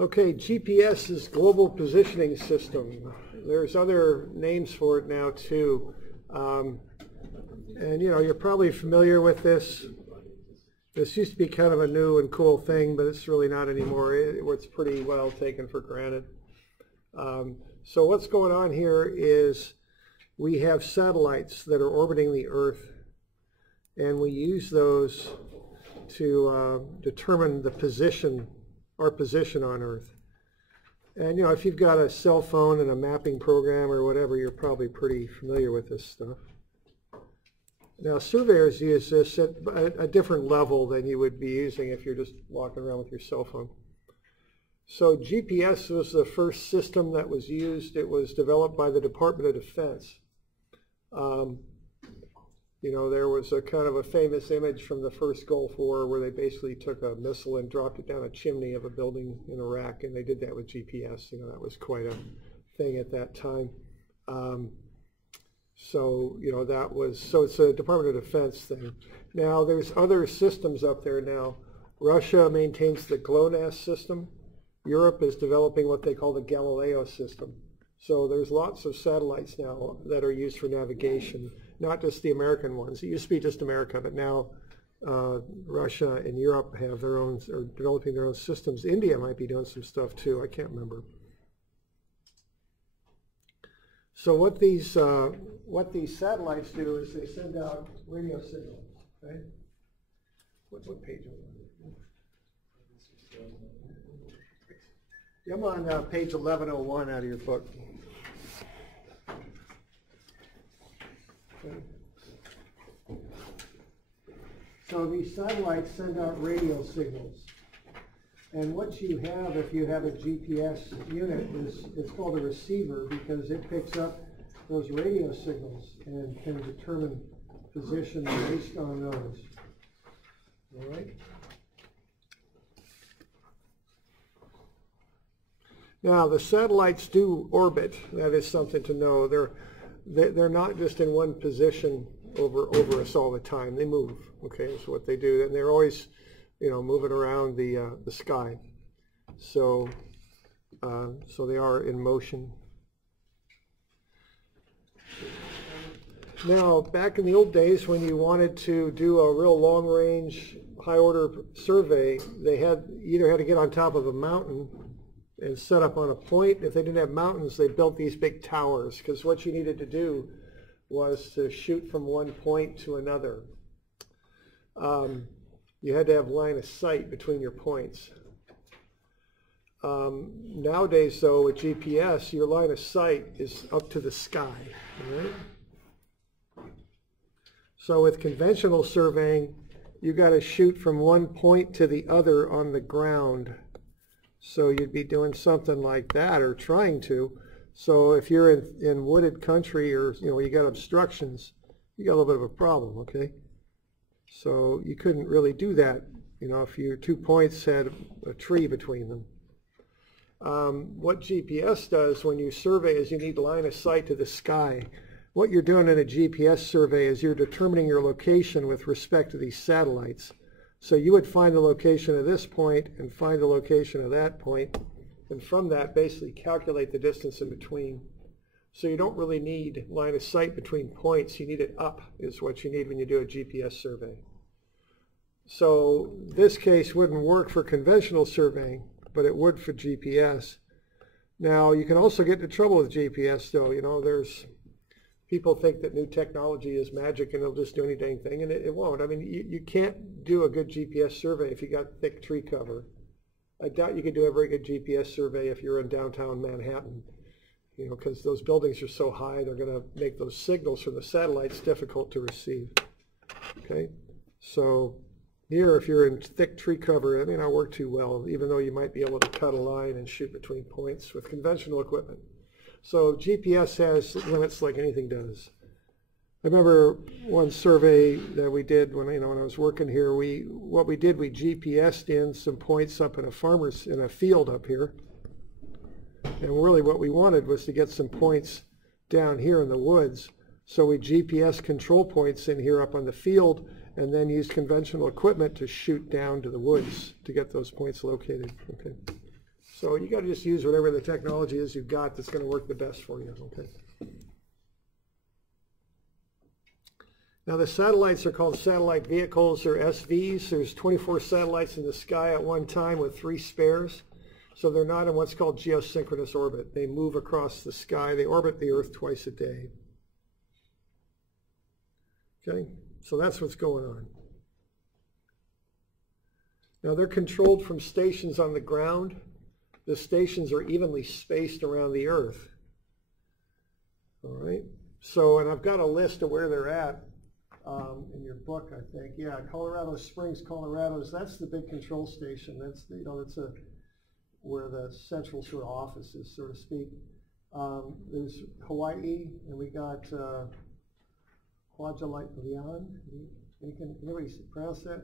Okay, GPS is Global Positioning System. There's other names for it now too. And you know, you're probably familiar with this. This used to be kind of a new and cool thing, but it's really not anymore. It's pretty well taken for granted. So what's going on here is we have satellites that are orbiting the Earth, and we use those to determine the position, our position on Earth. And you know, if you've got a cell phone and a mapping program or whatever, you're probably pretty familiar with this stuff. Now, surveyors use this at a different level than you would be using if you're just walking around with your cell phone. So GPS was the first system that was used. It was developed by the Department of Defense. You know, there was a kind of a famous image from the first Gulf War where they basically took a missile and dropped it down a chimney of a building in Iraq, and they did that with GPS. You know, that was quite a thing at that time. So, you know, that was, so it's a Department of Defense thing. Now, there's other systems up there now. Russia maintains the GLONASS system. Europe is developing what they call the Galileo system. So there's lots of satellites now that are used for navigation, not just the American ones. It used to be just America, but now Russia and Europe have their own, or developing their own systems. India might be doing some stuff too. I can't remember. So what these satellites do is they send out radio signals. Right? What page are we on? I'm on page 1101 out of your book. Okay. So these satellites send out radio signals. And what you have, if you have a GPS unit, is it's called a receiver, because it picks up those radio signals and can determine position based on those. All right? Now, the satellites do orbit. That is something to know. They're not just in one position over us all the time. They move. Okay, that's what they do, and they're always, you know, moving around the sky. So so they are in motion. Now, back in the old days, when you wanted to do a real long-range, high-order survey, they either had to get on top of a mountain and set up on a point. If they didn't have mountains, they built these big towers, because what you needed to do was to shoot from one point to another. You had to have line of sight between your points. Nowadays, though, with GPS, your line of sight is up to the sky. Right? So with conventional surveying, you got to shoot from one point to the other on the ground. So you'd be doing something like that, or trying to. So if you're in wooded country, or you know, you got obstructions, you got a little bit of a problem, okay? So you couldn't really do that, you know, if your 2 points had a tree between them. What GPS does when you survey is you need line of sight to the sky. What you're doing in a GPS survey is you're determining your location with respect to these satellites. So you would find the location of this point and find the location of that point, and from that basically calculate the distance in between. So you don't really need line of sight between points. You need it up is what you need when you do a GPS survey. So this case wouldn't work for conventional surveying, but it would for GPS. Now, you can also get into trouble with GPS, though. You know, people think that new technology is magic and it'll just do any dang thing, and it won't. I mean, you can't do a good GPS survey if you got thick tree cover. I doubt you could do a very good GPS survey if you're in downtown Manhattan, you know, because those buildings are so high, they're going to make those signals from the satellites difficult to receive. Okay, so here, if you're in thick tree cover, it may not work too well, even though you might be able to cut a line and shoot between points with conventional equipment. So GPS has limits like anything does. I remember one survey that we did when I was working here. We GPSed in some points up in a field up here, and really what we wanted was to get some points down here in the woods. So we GPS control points in here up on the field, and then used conventional equipment to shoot down to the woods to get those points located. Okay. So you got to just use whatever the technology is you've got that's going to work the best for you. Okay. Now the satellites are called satellite vehicles, or SVs. There's 24 satellites in the sky at one time with 3 spares. So they're not in what's called geosynchronous orbit. They move across the sky. They orbit the Earth twice a day. Okay, so that's what's going on. Now they're controlled from stations on the ground. The stations are evenly spaced around the Earth. All right, so, and I've got a list of where they're at in your book, I think. Yeah, Colorado Springs, Colorado, that's the big control station. That's, you know, that's where the central sort of office is, so to speak. There's Hawaii, and we got Kwajalein. Can anybody pronounce that?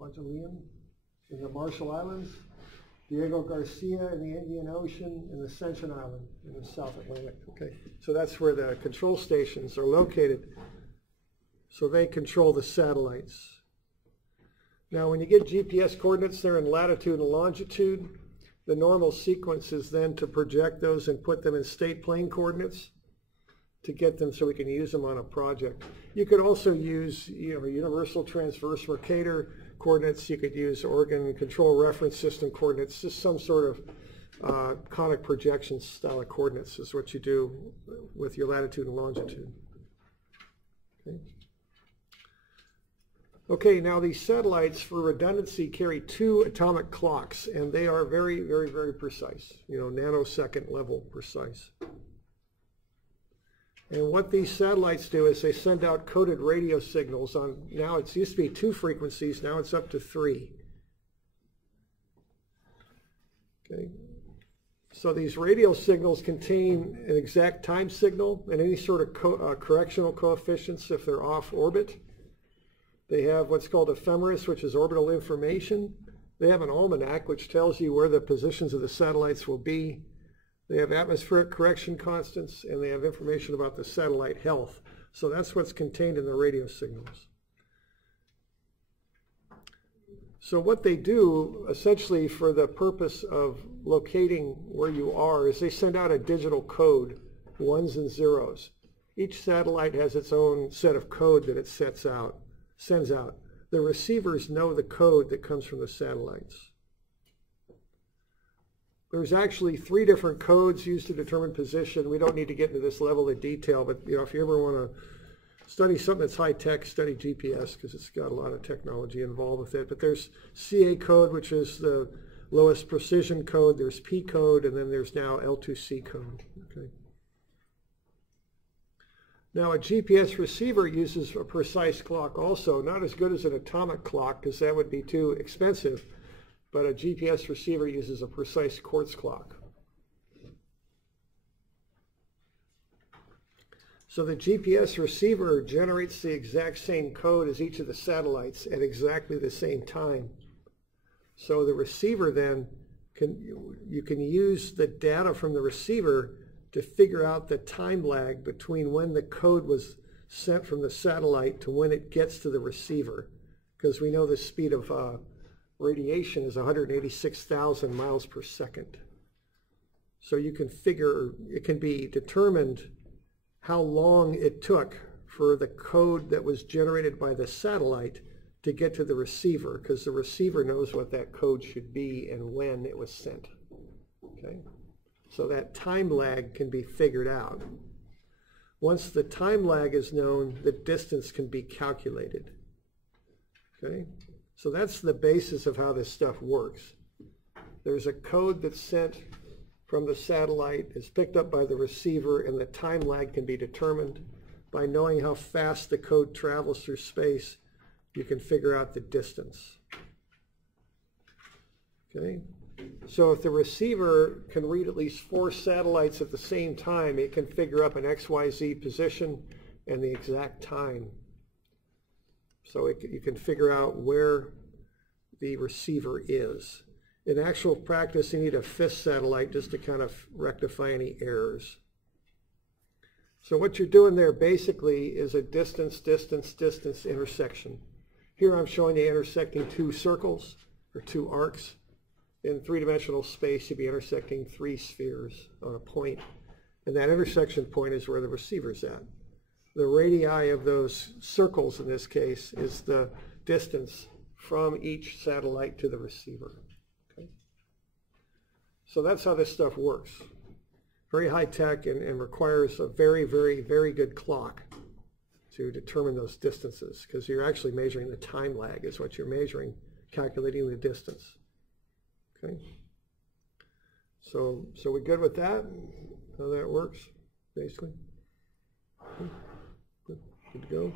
Kwajalein in the Marshall Islands. Diego Garcia in the Indian Ocean, and Ascension Island in the South Atlantic. Okay, so that's where the control stations are located. So they control the satellites. Now when you get GPS coordinates, they're in latitude and longitude. The normal sequence is then to project those and put them in state plane coordinates to get them so we can use them on a project. You could also use, you know, universal transverse Mercator coordinates. You could use Oregon Control Reference System coordinates. Just some sort of conic projection style of coordinates is what you do with your latitude and longitude. Okay. Okay, now these satellites, for redundancy, carry 2 atomic clocks, and they are very, very, very precise, you know, nanosecond level precise. And what these satellites do is they send out coded radio signals on, now it used to be 2 frequencies, now it's up to 3. Okay, so these radio signals contain an exact time signal and any sort of correctional coefficients if they're off orbit. They have what's called ephemeris, which is orbital information. They have an almanac, which tells you where the positions of the satellites will be. They have atmospheric correction constants, and they have information about the satellite health. So that's what's contained in the radio signals. So what they do, essentially for the purpose of locating where you are, is they send out a digital code, 1s and 0s. Each satellite has its own set of code that it sends out. The receivers know the code that comes from the satellites. There's actually 3 different codes used to determine position. We don't need to get into this level of detail, but you know, if you ever want to study something that's high tech, study GPS because it's got a lot of technology involved with it. But there's CA code, which is the lowest precision code. There's P code, and then there's now L2C code. Okay. Now a GPS receiver uses a precise clock also, not as good as an atomic clock because that would be too expensive, but a GPS receiver uses a precise quartz clock. So the GPS receiver generates the exact same code as each of the satellites at exactly the same time. So the receiver then, you can use the data from the receiver to figure out the time lag between when the code was sent from the satellite to when it gets to the receiver. Because we know the speed of radiation is 186,000 miles per second. So you can figure, it can be determined how long it took for the code that was generated by the satellite to get to the receiver, because the receiver knows what that code should be and when it was sent. Okay? So that time lag can be figured out. Once the time lag is known, the distance can be calculated. Okay? So that's the basis of how this stuff works. There's a code that's sent from the satellite, is picked up by the receiver, and the time lag can be determined. By knowing how fast the code travels through space, you can figure out the distance. Okay? So if the receiver can read at least 4 satellites at the same time, it can figure up an XYZ position and the exact time. So you can figure out where the receiver is. In actual practice, you need a 5th satellite just to kind of rectify any errors. So what you're doing there basically is a distance, distance, distance intersection. Here I'm showing you intersecting 2 circles or 2 arcs. in three-dimensional space, you'd be intersecting three spheres on a point. And that intersection point is where the receiver's at. The radii of those circles, in this case, is the distance from each satellite to the receiver. Okay? So that's how this stuff works. Very high-tech and requires a very, very, very good clock to determine those distances, because you're actually measuring the time lag is what you're measuring, calculating the distance. Okay? So we good with that? How that works, basically? Okay. Good to go.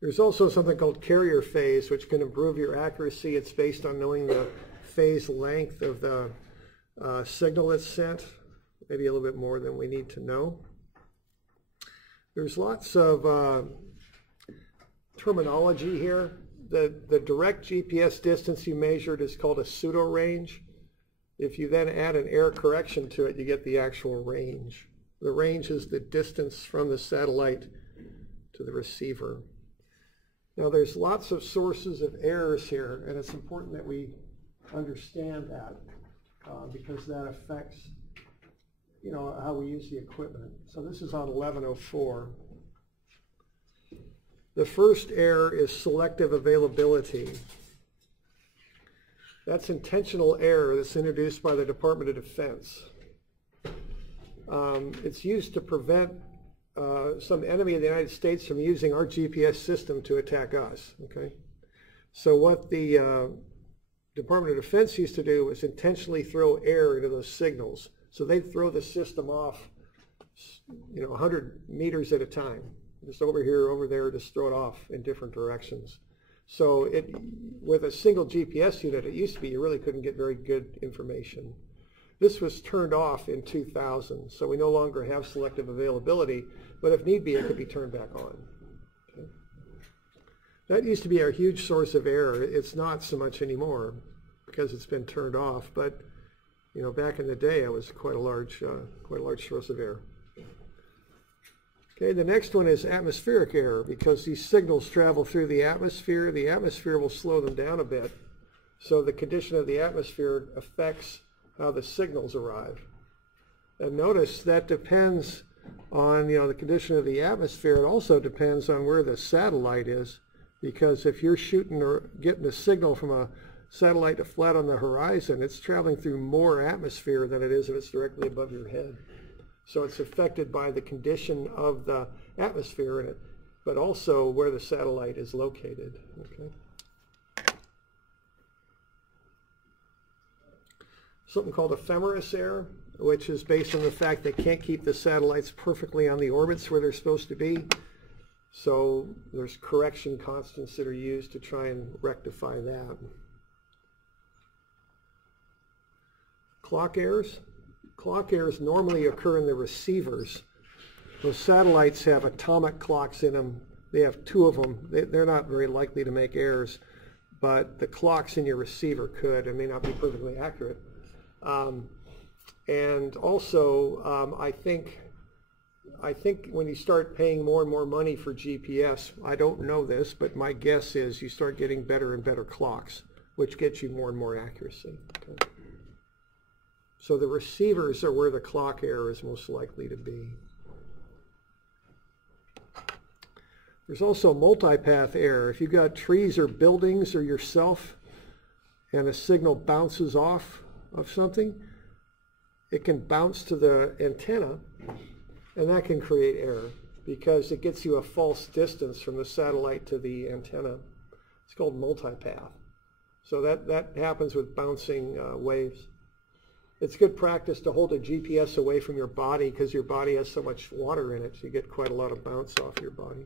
There's also something called carrier phase, which can improve your accuracy. It's based on knowing the phase length of the signal that's sent, maybe a little bit more than we need to know. There's lots of terminology here. The direct GPS distance you measured is called a pseudo range. If you then add an error correction to it, you get the actual range. The range is the distance from the satellite to the receiver. Now there's lots of sources of errors here, and it's important that we understand that because that affects, how we use the equipment. So this is on 1104. The first error is selective availability. That's intentional error that's introduced by the Department of Defense. It's used to prevent some enemy of the United States from using our GPS system to attack us. Okay, so what the Department of Defense used to do was intentionally throw error into those signals. So they'd throw the system off, 100 meters at a time, just over here, over there, just throw it off in different directions. So with a single GPS unit, it used to be you really couldn't get very good information. This was turned off in 2000, so we no longer have selective availability, but if need be, it could be turned back on. Okay. That used to be a huge source of error. It's not so much anymore because it's been turned off, but back in the day, it was quite a large source of error. Okay, the next one is atmospheric error, because these signals travel through the atmosphere. The atmosphere will slow them down a bit, so the condition of the atmosphere affects how the signals arrive. And notice that depends on the condition of the atmosphere. It also depends on where the satellite is, because if you're shooting or getting a signal from a satellite to flat on the horizon, it's traveling through more atmosphere than it is if it's directly above your head. So it's affected by the condition of the atmosphere in it, but also where the satellite is located. Okay. Something called ephemeris error, which is based on the fact they can't keep the satellites perfectly on the orbits where they're supposed to be. So there's correction constants that are used to try and rectify that. Clock errors. Clock errors normally occur in the receivers. Those satellites have atomic clocks in them. They have 2 of them. They're not very likely to make errors, but the clocks in your receiver could and may not be perfectly accurate. And also, I think when you start paying more and more money for GPS, I don't know this, but my guess is you start getting better and better clocks, which gets you more and more accuracy. Okay. So the receivers are where the clock error is most likely to be. There's also multipath error. If you've got trees or buildings or yourself and a signal bounces off of something, it can bounce to the antenna, and that can create error because it gets you a false distance from the satellite to the antenna. It's called multipath. So that happens with bouncing waves. It's good practice to hold a GPS away from your body because your body has so much water in it, so you get quite a lot of bounce off your body.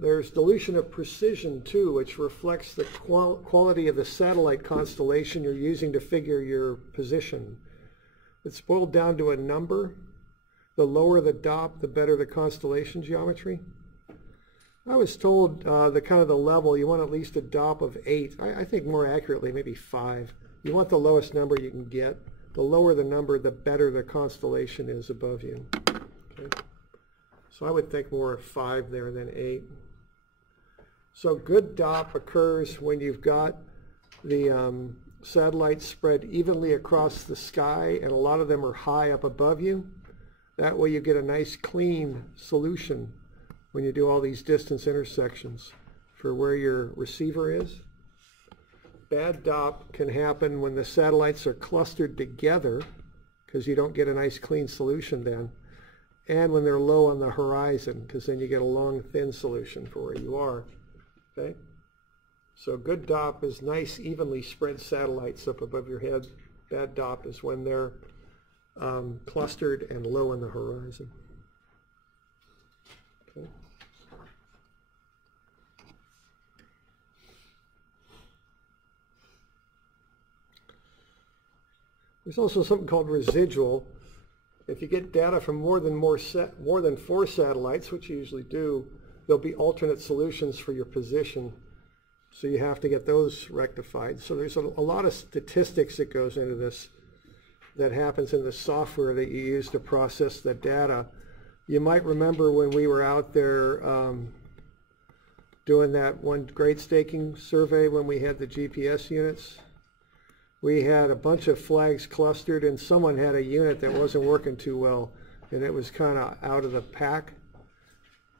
There's dilution of precision too, which reflects the quality of the satellite constellation you're using to figure your position. It's boiled down to a number. The lower the DOP, the better the constellation geometry. I was told the level, you want at least a DOP of 8. I think more accurately, maybe 5. You want the lowest number you can get. The lower the number, the better the constellation is above you. Okay? So I would think more of 5 there than 8. So good DOP occurs when you've got the satellites spread evenly across the sky, and a lot of them are high up above you. That way you get a nice clean solution when you do all these distance intersections for where your receiver is. Bad DOP can happen when the satellites are clustered together, because you don't get a nice clean solution then, and when they're low on the horizon, because then you get a long thin solution for where you are. Okay? So good DOP is nice evenly spread satellites up above your head. Bad DOP is when they're clustered and low on the horizon. Okay. There's also something called residual. If you get data from more than 4 satellites, which you usually do, there'll be alternate solutions for your position. So you have to get those rectified. So there's a lot of statistics that goes into this that happens in the software that you use to process the data. You might remember when we were out there doing that one grade staking survey when we had the GPS units. We had a bunch of flags clustered, and someone had a unit that wasn't working too well, and it was kind of out of the pack.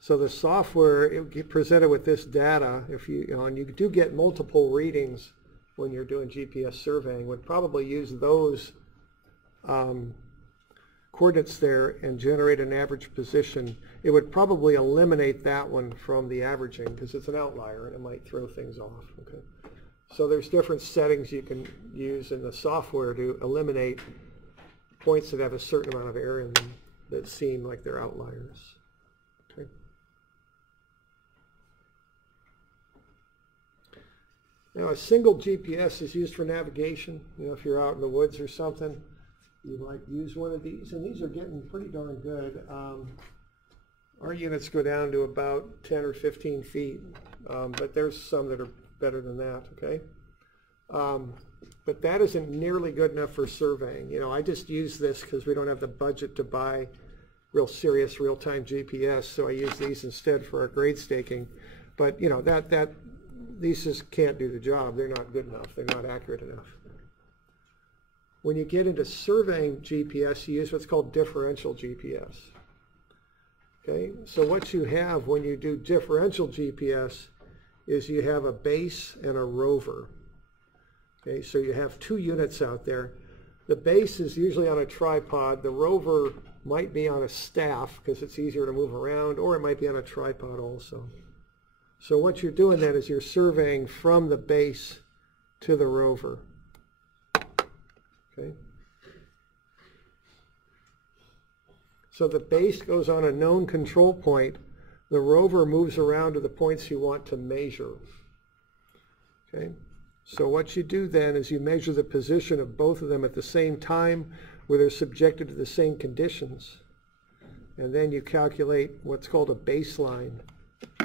So the software, it presented with this data, and you do get multiple readings when you're doing GPS surveying, would probably use those coordinates there and generate an average position. It would probably eliminate that one from the averaging because it's an outlier and it might throw things off. Okay. So there's different settings you can use in the software to eliminate points that have a certain amount of error in them that seem like they're outliers. Okay. Now a single GPS is used for navigation. You know, if you're out in the woods or something, you might use one of these, and these are getting pretty darn good. Our units go down to about 10 or 15 feet, but there's some that are better than that, okay? But that isn't nearly good enough for surveying. You know, I just use this because we don't have the budget to buy real serious real-time GPS, so I use these instead for our grade staking. But, you know, these just can't do the job. They're not good enough. They're not accurate enough. When you get into surveying GPS, you use what's called differential GPS. Okay, so what you have when you do differential GPS is you have a base and a rover. Okay, so you have 2 units out there. The base is usually on a tripod. The rover might be on a staff because it's easier to move around, or it might be on a tripod also. So what you're doing then is you're surveying from the base to the rover. Okay. So the base goes on a known control point. The rover moves around to the points you want to measure. Okay. So what you do then is you measure the position of both of them at the same time where they're subjected to the same conditions. And then you calculate what's called a baseline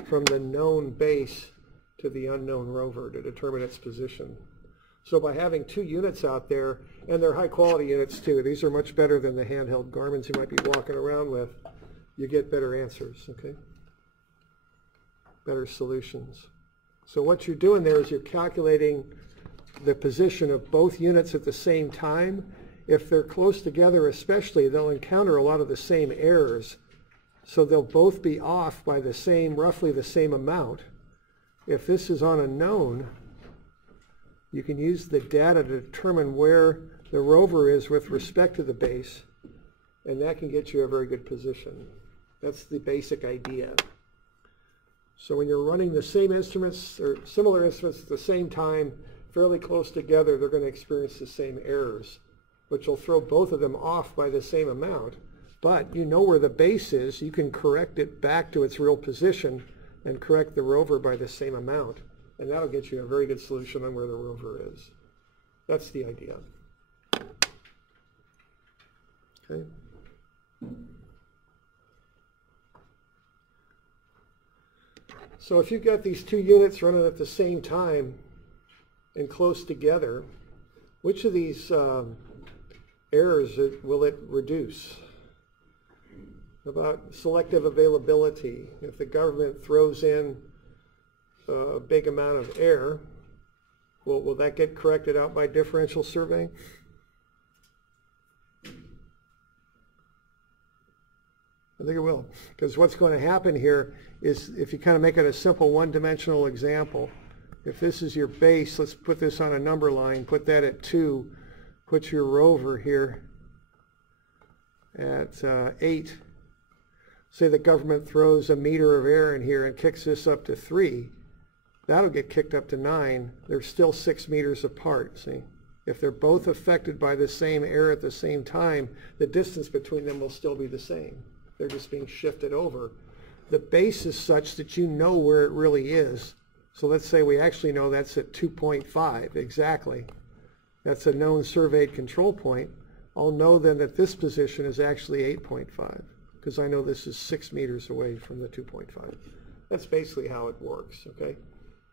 from the known base to the unknown rover to determine its position. So by having 2 units out there, and they're high quality units too, these are much better than the handheld Garmins you might be walking around with, you get better answers, okay? Better solutions. So what you're doing there is you're calculating the position of both units at the same time. If they're close together especially, they'll encounter a lot of the same errors. So they'll both be off by the same, roughly the same amount. If this is on a known, you can use the data to determine where the rover is with respect to the base, and that can get you a very good position. That's the basic idea. So when you're running the same instruments or similar instruments at the same time, fairly close together, they're going to experience the same errors, which will throw both of them off by the same amount. But you know where the base is, you can correct it back to its real position and correct the rover by the same amount. And that'll get you a very good solution on where the rover is. That's the idea. Okay. So if you've got these 2 units running at the same time and close together, which of these errors will it reduce? About selective availability. If the government throws in a big amount of error, will that get corrected out by differential surveying? I think it will, because what's going to happen here is, if you kind of make it a simple one-dimensional example, if this is your base, let's put this on a number line, put that at 2, put your rover here at 8. Say the government throws a meter of error in here and kicks this up to 3. That'll get kicked up to 9. They're still 6 meters apart, see? If they're both affected by the same error at the same time, the distance between them will still be the same. They're just being shifted over. The base is such that you know where it really is. So let's say we actually know that's at 2.5 exactly. That's a known surveyed control point. I'll know then that this position is actually 8.5 because I know this is 6 meters away from the 2.5. That's basically how it works, okay?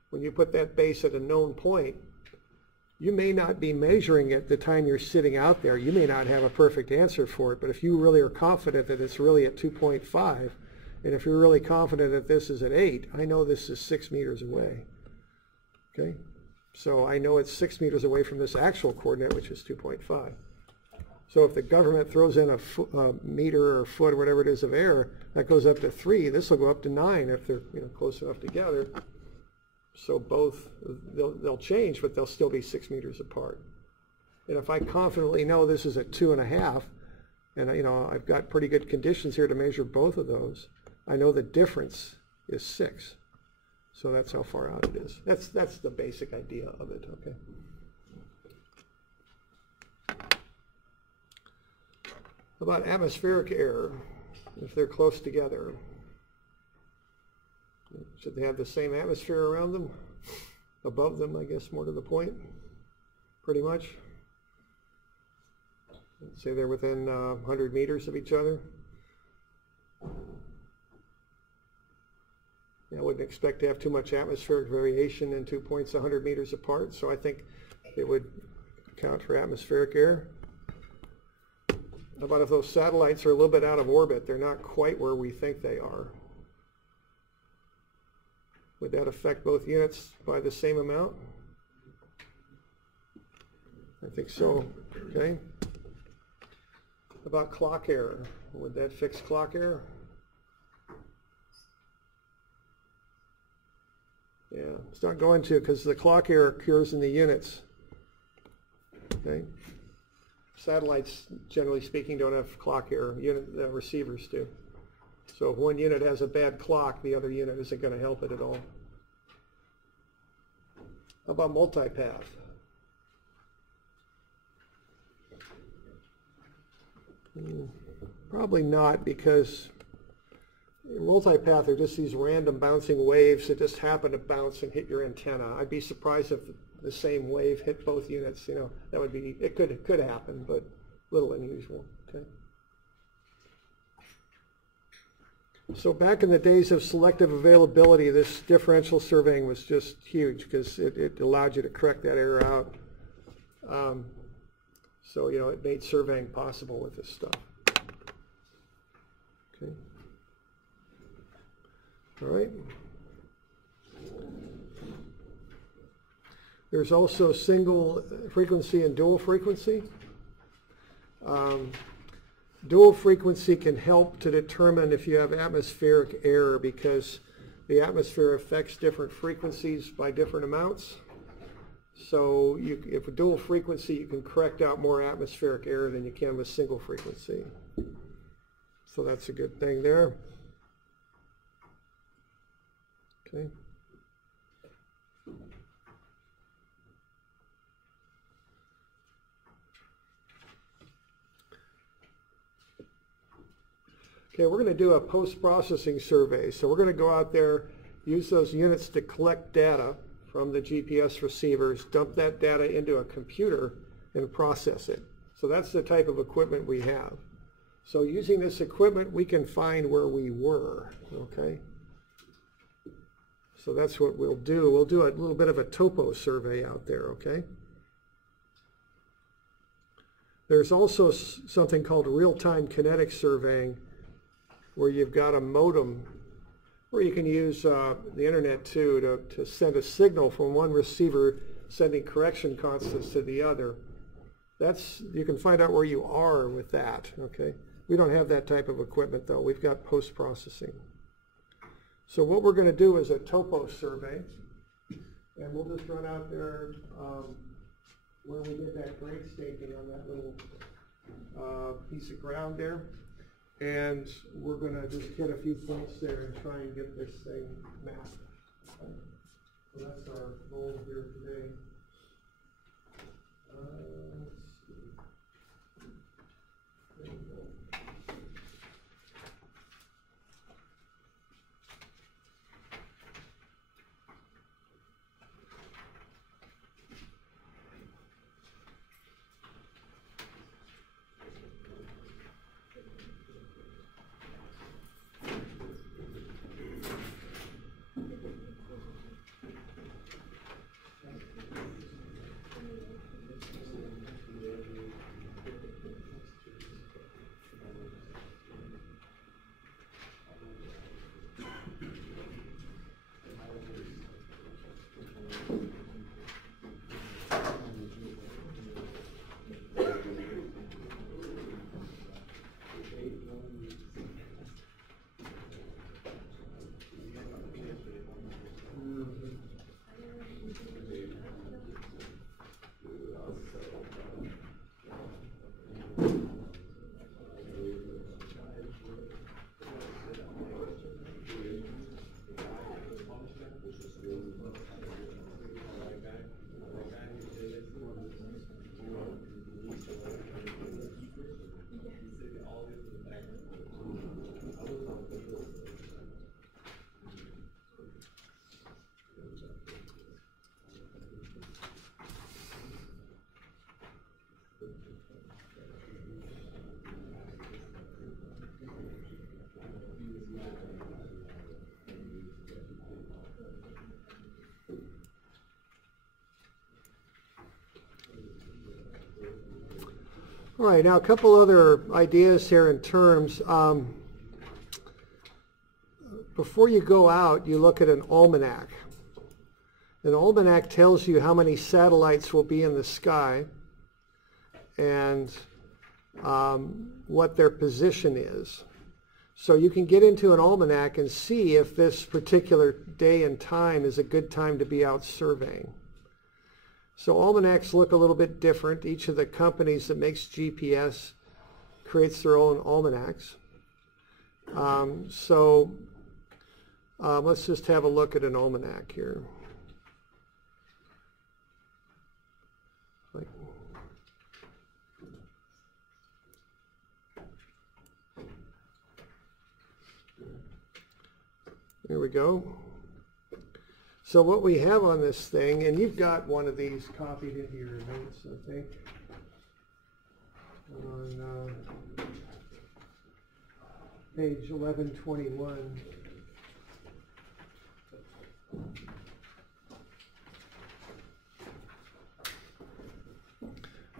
When you put that base at a known point, you may not be measuring it the time you're sitting out there. You may not have a perfect answer for it, but if you really are confident that it's really at 2.5, and if you're really confident that this is at 8, I know this is 6 meters away, okay? So I know it's 6 meters away from this actual coordinate, which is 2.5. So if the government throws in a meter or foot or whatever it is of error, that goes up to 3. This will go up to 9 if they're close enough together. So both, they'll change, but they'll still be 6 meters apart. And if I confidently know this is at 2.5, and I've got pretty good conditions here to measure both of those, I know the difference is 6. So that's how far out it is. That's the basic idea of it, okay? About atmospheric error, if they're close together. Should they have the same atmosphere around them? Above them, I guess, more to the point, pretty much. Let's say they're within 100 meters of each other. I wouldn't expect to have too much atmospheric variation in 2 points 100 meters apart, so I think it would count for atmospheric error. How about if those satellites are a little bit out of orbit? They're not quite where we think they are. Would that affect both units by the same amount? I think so, okay. About clock error, would that fix clock error? Yeah, it's not going to, because the clock error occurs in the units, okay. Satellites, generally speaking, don't have clock error. Receivers do. So if one unit has a bad clock, the other unit isn't going to help it at all. How about multipath? Probably not, because in multipath are just these random bouncing waves that just happen to bounce and hit your antenna. I'd be surprised if the same wave hit both units. That would be, it could happen, but a little unusual, okay? So back in the days of selective availability, this differential surveying was just huge because it allowed you to correct that error out. So, it made surveying possible with this stuff. Okay. All right. There's also single frequency and dual frequency. Dual frequency can help to determine if you have atmospheric error because the atmosphere affects different frequencies by different amounts. So if a dual frequency, you can correct out more atmospheric error than you can with single frequency. So that's a good thing there. Okay. Okay, we're going to do a post-processing survey. So we're going to go out there, use those units to collect data from the GPS receivers, dump that data into a computer, and process it. So that's the type of equipment we have. So using this equipment, we can find where we were, okay? So that's what we'll do. We'll do a little bit of a topo survey out there, okay? There's also something called real-time kinetic surveying, where you've got a modem, or you can use the internet too to send a signal from one receiver sending correction constants to the other. You can find out where you are with that, okay? We don't have that type of equipment though. We've got post-processing. So what we're going to do is a topo survey, and we'll just run out there where we did that grade staking on that little piece of ground there. And we're going to just hit a few points there and try and get this thing mapped. So that's our goal here today. Let's see. There we go. All right, now a couple other ideas here in terms. Before you go out, you look at an almanac. An almanac tells you how many satellites will be in the sky and what their position is. So you can get into an almanac and see if this particular day and time is a good time to be out surveying. So almanacs look a little bit different. Each of the companies that makes GPS creates their own almanacs. Let's just have a look at an almanac here. There we go. So what we have on this thing, and you've got one of these copied into your notes, I think. On page 1121.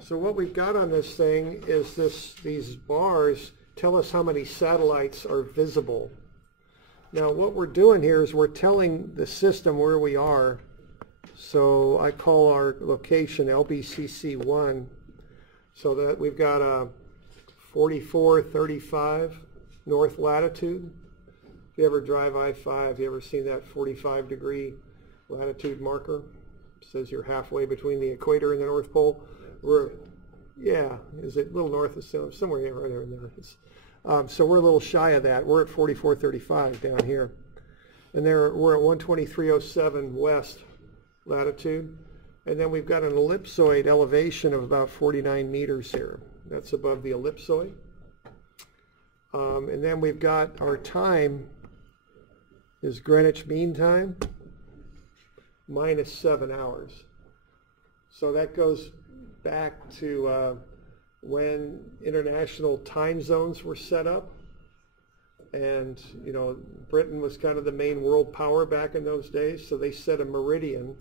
So what we've got on this thing is these bars tell us how many satellites are visible. Now what we're doing here is we're telling the system where we are. So I call our location LBCC1, so that we've got a 4435 north latitude. If you ever drive I-5, you ever seen that 45-degree latitude marker? It says you're halfway between the equator and the North Pole. Is it a little north of somewhere here, right there in there. So we're a little shy of that. We're at 4435 down here. And we're at 12307 west latitude. And then we've got an ellipsoid elevation of about 49 meters here. That's above the ellipsoid. And then we've got our time is Greenwich Mean Time minus 7 hours. So that goes back to when international time zones were set up. And, you know, Britain was kind of the main world power back in those days. So they set a meridian,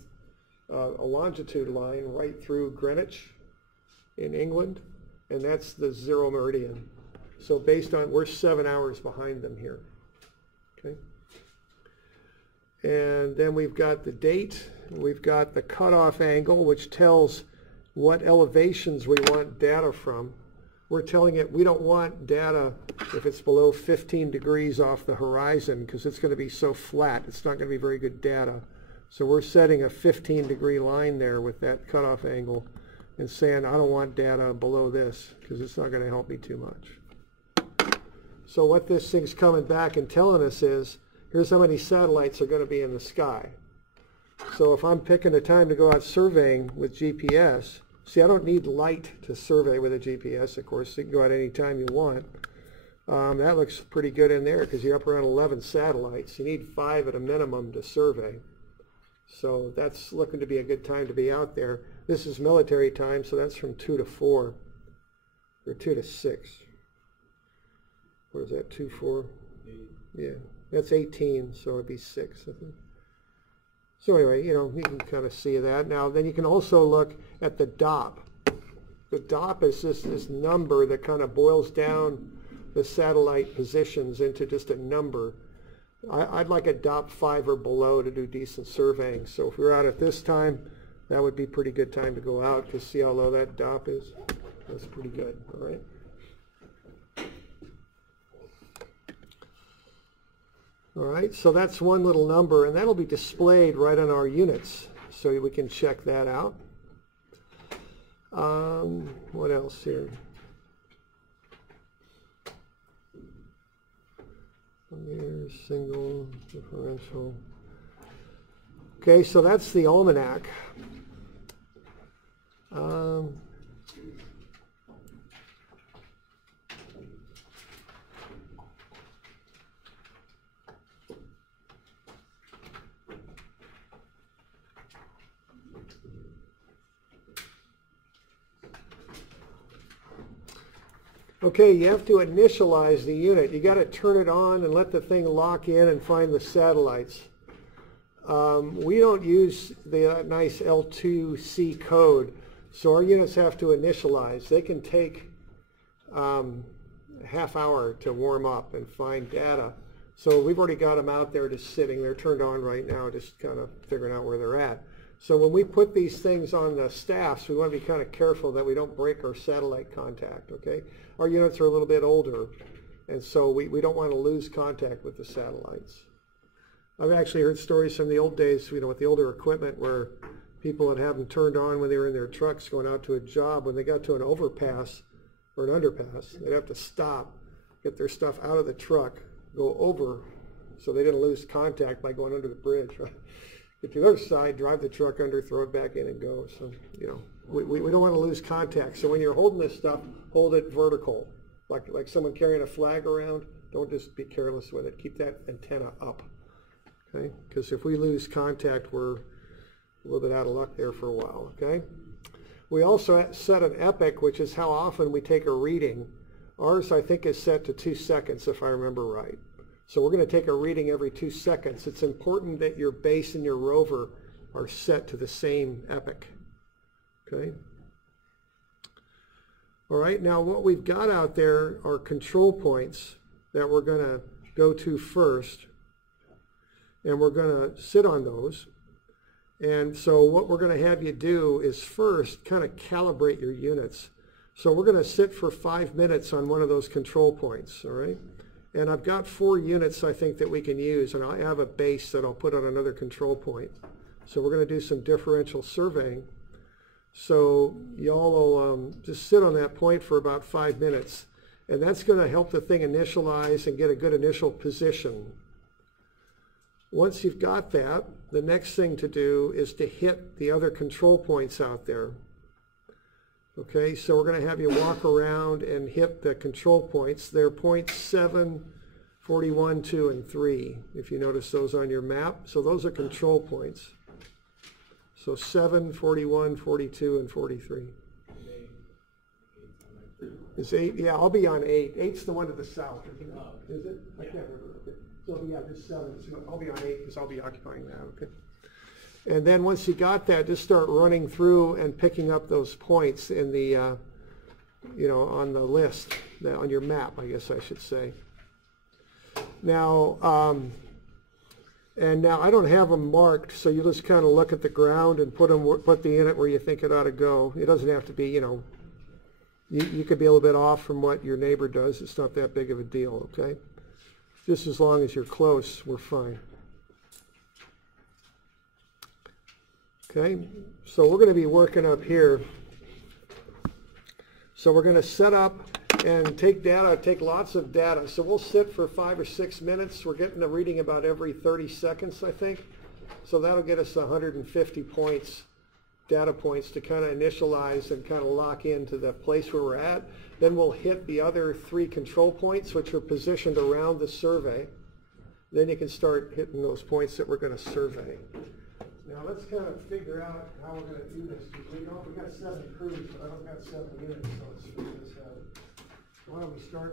a longitude line right through Greenwich in England. and that's the 0 meridian. So based on, we're 7 hours behind them here. Okay. And then we've got the date, we've got the cutoff angle, which tells what elevations we want data from. We're telling it we don't want data if it's below 15 degrees off the horizon, because it's going to be so flat, it's not going to be very good data. So we're setting a 15-degree line there with that cutoff angle and saying I don't want data below this because it's not going to help me too much. So what this thing's coming back and telling us is, here's how many satellites are going to be in the sky. So if I'm picking a time to go out surveying with GPS, see, I don't need light to survey with a GPS, of course. You can go out any time you want. That looks pretty good in there because you're up around 11 satellites. You need 5 at a minimum to survey. So that's looking to be a good time to be out there. This is military time, so that's from 2 to 4, or 2 to 6. What is that, 2, 4? 8. Yeah, that's 18, so it'd be 6, I think. So anyway, you know, you can kind of see that. Now, then you can also look at the DOP. The DOP is this number that kind of boils down the satellite positions into just a number. I'd like a DOP 5 or below to do decent surveying. So if we're out at this time, that would be a pretty good time to go out, because see how low that DOP is? That's pretty good, all right? All right, so that's one little number, and that'll be displayed right on our units, so we can check that out. What else here? Here, single, differential. Okay, so that's the almanac. Okay, you have to initialize the unit. You got to turn it on and let the thing lock in and find the satellites. We don't use the nice L2C code, so our units have to initialize. They can take a half hour to warm up and find data. So we've already got them out there just sitting. They're turned on right now, just kind of figuring out where they're at. So when we put these things on the staffs, we want to be kind of careful that we don't break our satellite contact, okay? Our units are a little bit older, and so we don't want to lose contact with the satellites. I've actually heard stories from the old days, you know, with the older equipment where people would have them turned on when they were in their trucks going out to a job. When they got to an overpass or an underpass, they'd have to stop, get their stuff out of the truck, go over, so they didn't lose contact by going under the bridge, right? Get to the other side, drive the truck under, throw it back in and go. So, you know, we don't want to lose contact. So when you're holding this stuff, hold it vertical. Like someone carrying a flag around, don't just be careless with it. Keep that antenna up, okay? Because if we lose contact, we're a little bit out of luck there for a while, okay? We also set an epoch, which is how often we take a reading. Ours, I think, is set to 2 seconds, if I remember right. So we're going to take a reading every 2 seconds. It's important that your base and your rover are set to the same epoch. Okay? All right, now what we've got out there are control points that we're going to go to first. And we're going to sit on those. And so what we're going to have you do is first kind of calibrate your units. So we're going to sit for 5 minutes on one of those control points, all right? And I've got 4 units, I think, that we can use, and I have a base that I'll put on another control point. So we're going to do some differential surveying. So y'all will just sit on that point for about 5 minutes, and that's going to help the thing initialize and get a good initial position. Once you've got that, the next thing to do is to hit the other control points out there. Okay, so we're going to have you walk around and hit the control points. They're points 7, 41, 2, and 3, if you notice those on your map. So those are control points. So 7, 41, 42, and 43. Is 8? Yeah, I'll be on 8. 8's the one to the south, isn't it? Is it? I can't remember. Okay. So yeah, just 7. So I'll be on 8 because I'll be occupying that. Okay. And then once you got that, just start running through and picking up those points in the on the list, on your map, I guess I should say. Now, and now I don't have them marked, so you just kind of look at the ground and put the unit where you think it ought to go. It doesn't have to be, you could be a little bit off from what your neighbor does. It's not that big of a deal, okay? Just as long as you're close, we're fine. Okay, so we're going to be working up here. So we're going to set up and take data, take lots of data. So we'll sit for 5 or 6 minutes. We're getting a reading about every 30 seconds, I think. So that'll get us 150 points, data points to kind of initialize and kind of lock into the place where we're at. Then we'll hit the other 3 control points, which are positioned around the survey. Then you can start hitting those points that we're going to survey. Now let's kind of figure out how we're going to do this. We've got 7 crews, but I don't got 7 units, so let's figure this out. Why don't we start